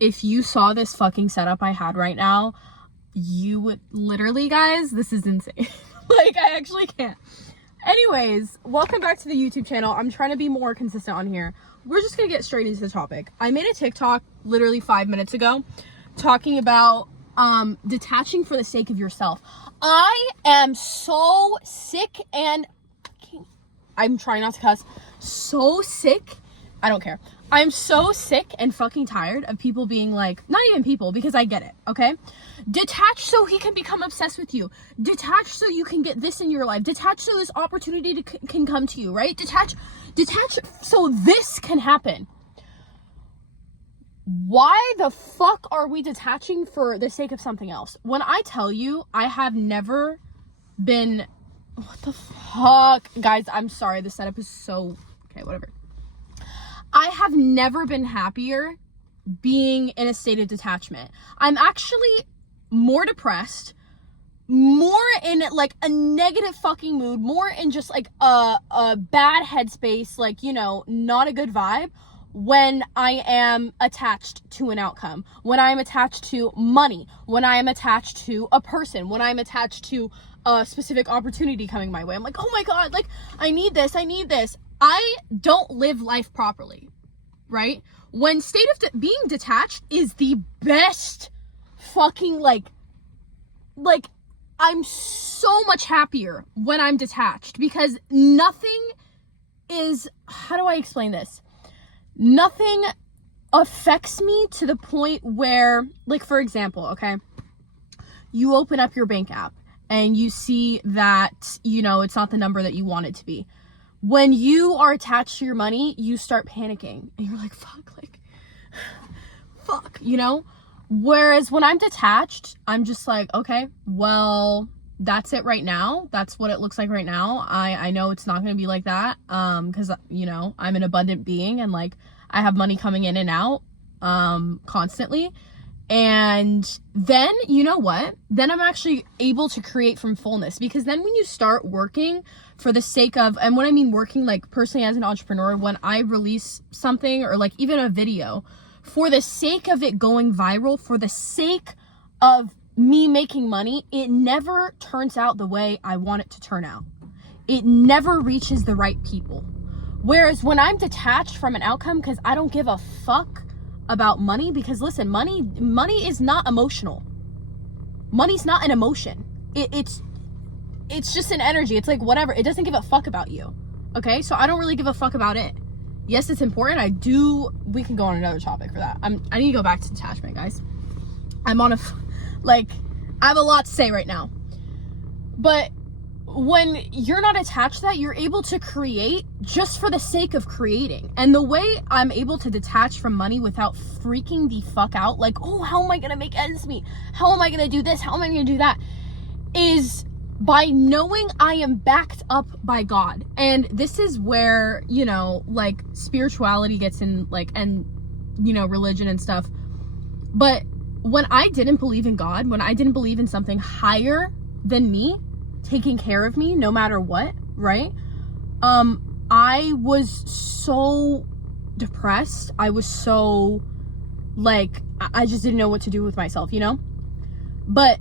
if you saw this fucking setup I had right now, you would literally, guys, this is insane. Like, I actually can't. Anyways, welcome back to the YouTube channel. I'm trying to be more consistent on here. We're just gonna get straight into the topic. I made a TikTok literally 5 minutes ago talking about detaching for the sake of yourself. I am so sick and I'm trying not to cuss. So sick. I don't care. I'm so sick and fucking tired of people being like, not even people, because I get it, okay? Detach so he can become obsessed with you. Detach so you can get this in your life. Detach so this opportunity can come to you, right? Detach so this can happen. Why the fuck are we detaching for the sake of something else? When I tell you, I have never been... What the fuck? Guys, I'm sorry. The setup is so... Okay, whatever. I have never been happier being in a state of detachment. I'm actually more depressed, more in like a negative fucking mood, more in just like a bad headspace, like, you know, not a good vibe when I am attached to an outcome, when I am attached to money, when I am attached to a person, when I'm attached to a specific opportunity coming my way. I'm like, oh my God, like, I need this. I don't live life properly, right? When state of being detached is the best fucking like I'm so much happier when I'm detached, because nothing is, how do I explain this? Nothing affects me to the point where, like, for example, okay, you open up your bank app and you see that, you know, it's not the number that you want it to be. When you are attached to your money, you start panicking and you're like, fuck, you know? Whereas when I'm detached, I'm just like, okay, well, that's it right now. That's what it looks like right now. I know it's not going to be like that. Cause you know, I'm an abundant being and like I have money coming in and out, constantly. And then, you know what? Then I'm actually able to create from fullness, because then when you start working for the sake of, and when I mean working, like personally as an entrepreneur, when I release something or like even a video, for the sake of it going viral, for the sake of me making money, it never turns out the way I want it to turn out. It never reaches the right people. Whereas when I'm detached from an outcome, because I don't give a fuck about money, because listen, money is not emotional. Money's not an emotion. It's just an energy. It's like whatever. It doesn't give a fuck about you. Okay? So I don't really give a fuck about it. Yes, it's important. We can go on another topic for that. I need to go back to detachment, guys. I'm on I have a lot to say right now. But when you're not attached to that, you're able to create just for the sake of creating. And the way I'm able to detach from money without freaking the fuck out, like, oh, how am I going to make ends meet? How am I going to do this? How am I going to do that? Is by knowing I am backed up by God. And this is where, you know, like spirituality gets in, like, and, you know, religion and stuff. But when I didn't believe in God, when I didn't believe in something higher than me, taking care of me no matter what, right? I was so depressed. I was so like, I just didn't know what to do with myself, you know? But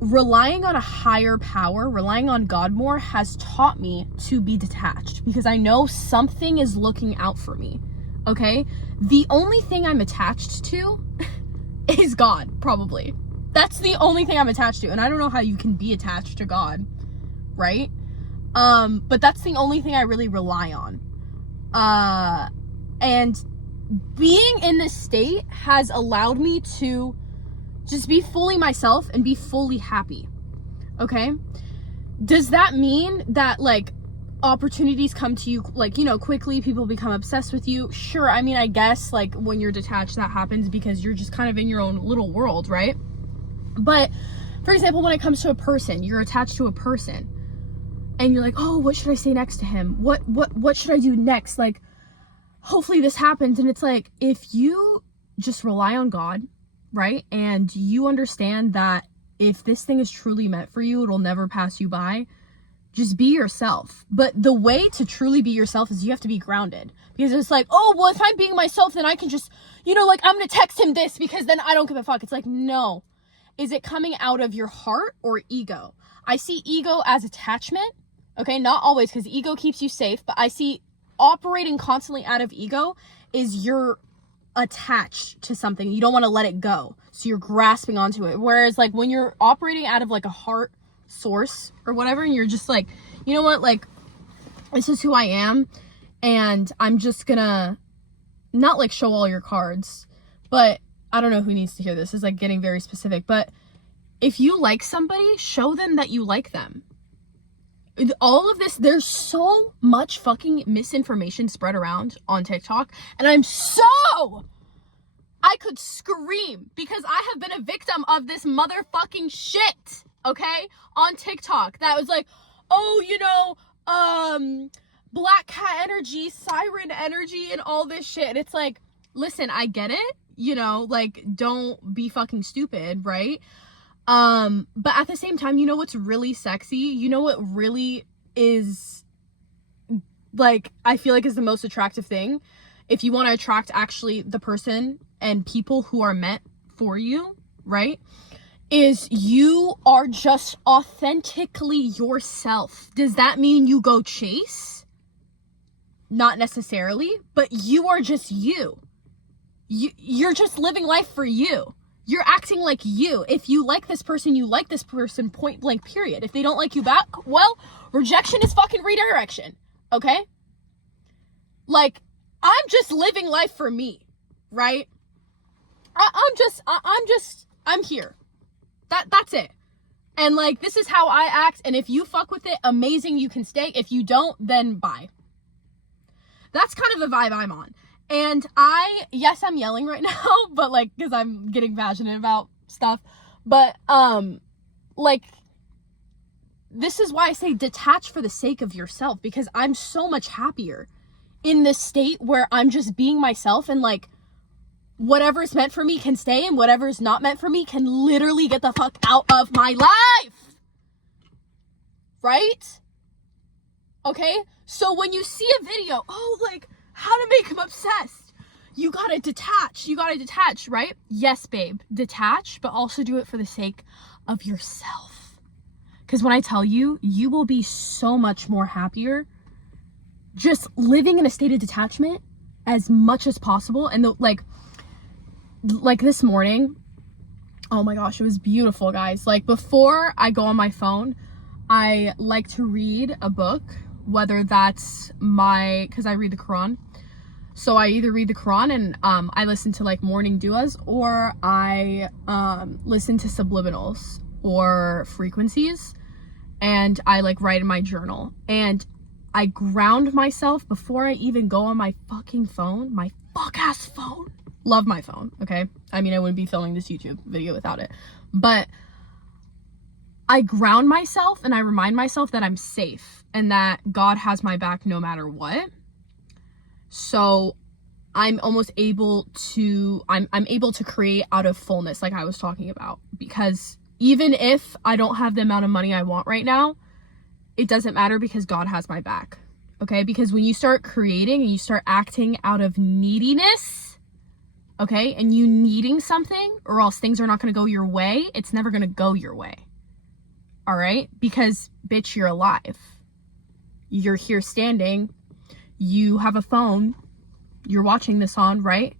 relying on a higher power, relying on God more, has taught me to be detached, because I know something is looking out for me. Okay? The only thing I'm attached to is God, probably. That's the only thing I'm attached to. And I don't know how you can be attached to God, right? But that's the only thing I really rely on. And being in this state has allowed me to just be fully myself and be fully happy. Okay? Does that mean that like opportunities come to you, like, you know, quickly, people become obsessed with you? Sure. I mean, I guess like when you're detached, that happens because you're just kind of in your own little world, right? But for example, when it comes to a person, you're attached to a person and you're like, oh, what should I say next to him? What should I do next? Like, hopefully this happens. And it's like, if you just rely on God, right? And you understand that if this thing is truly meant for you, it'll never pass you by. Just be yourself. But the way to truly be yourself is you have to be grounded. Because it's like, oh, well, if I'm being myself, then I can just, like, I'm going to text him this because then I don't give a fuck. It's like, no. Is it coming out of your heart or ego? I see ego as attachment. Okay, not always, because ego keeps you safe. But I see operating constantly out of ego is you're attached to something. You don't want to let it go. So you're grasping onto it. Whereas, like, when you're operating out of, like, a heart source or whatever, and you're just like, you know what, like, this is who I am, and I'm just gonna not like show all your cards, but I don't know who needs to hear this. It's like getting very specific, but if you like somebody, show them that you like them. All of this, there's so much fucking misinformation spread around on TikTok, and I could scream because I have been a victim of this motherfucking shit, okay, on TikTok. That was like, oh, black cat energy, siren energy, and all this shit. And it's like, listen, I get it, like, don't be fucking stupid, right? But at the same time, you know what's really sexy? You know what really is, like, I feel like is the most attractive thing? If you want to attract actually the person and people who are meant for you, right? Is you are just authentically yourself. Does that mean you go chase? Not necessarily, but you are just you. You're just living life for you. You're acting like you. If you like this person, you like this person, point blank, period. If they don't like you back, well, rejection is fucking redirection, okay? Like, I'm just living life for me, right? I'm here. That's it. And, like, this is how I act, and if you fuck with it, amazing, you can stay. If you don't, then bye. That's kind of the vibe I'm on. And yes, I'm yelling right now, but, like, because I'm getting passionate about stuff. But, like, this is why I say detach for the sake of yourself, because I'm so much happier in this state where I'm just being myself, and, like, whatever's meant for me can stay, and whatever's not meant for me can literally get the fuck out of my life. Right? Okay? So when you see a video, like, how to make him obsessed, you gotta detach, right? Yes, babe, detach, but also do it for the sake of yourself. Because when I tell you, you will be so much more happier just living in a state of detachment as much as possible. And like this morning, oh my gosh, it was beautiful, guys. Like, before I go on my phone, I like to read a book, whether that's because I read the Quran. So I either read the Quran and I listen to, like, morning duas, or I listen to subliminals or frequencies, and I, like, write in my journal. And I ground myself before I even go on my fucking phone, my fuck-ass phone. Love my phone, okay? I mean, I wouldn't be filming this YouTube video without it. But I ground myself and I remind myself that I'm safe and that God has my back no matter what. So I'm almost able to, I'm able to create out of fullness, like I was talking about. Because even if I don't have the amount of money I want right now, it doesn't matter because God has my back, okay? Because when you start creating and you start acting out of neediness, okay, and you needing something, or else things are not going to go your way, it's never going to go your way, all right? Because, bitch, you're alive. You're here standing. You have a phone you're watching this on, right?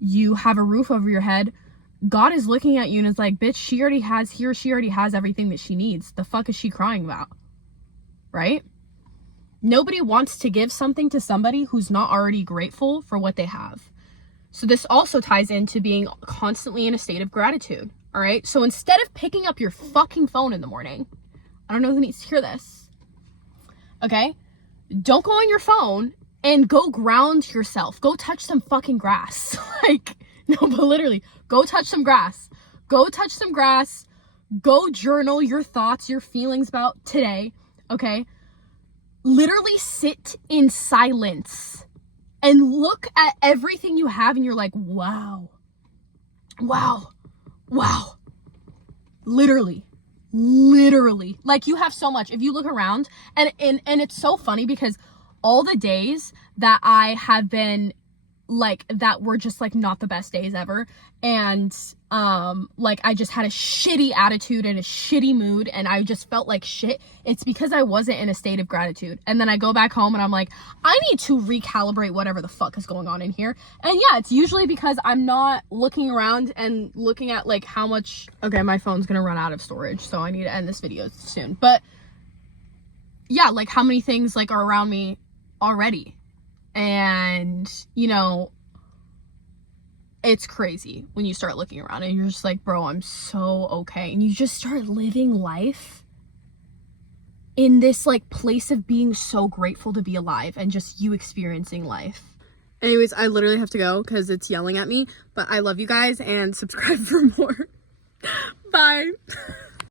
You have a roof over your head. God is looking at you and is like, bitch, she already has everything that she needs. The fuck is she crying about, right? Nobody wants to give something to somebody who's not already grateful for what they have. So this also ties into being constantly in a state of gratitude, all right? So instead of picking up your fucking phone in the morning, I don't know who needs to hear this, okay? Don't go on your phone and go ground yourself. Go touch some fucking grass. Like, no, but literally, go touch some grass. Go touch some grass. Go journal your thoughts, your feelings about today, okay? Literally sit in silence and look at everything you have, and you're like, wow. Literally Literally. Like, you have so much. If you look around, and it's so funny because all the days that I have been like, that were just like not the best days ever, and like I just had a shitty attitude and a shitty mood and I just felt like shit, it's because I wasn't in a state of gratitude. And then I go back home and I'm like, I need to recalibrate whatever the fuck is going on in here. And yeah, it's usually because I'm not looking around and looking at like how much, okay, my phone's gonna run out of storage, so I need to end this video soon. But yeah, like how many things like are around me already. And, you know, it's crazy when you start looking around and you're just like, bro, I'm so okay. And you just start living life in this like place of being so grateful to be alive and just you experiencing life. Anyways, I literally have to go because it's yelling at me, but I love you guys and subscribe for more. Bye.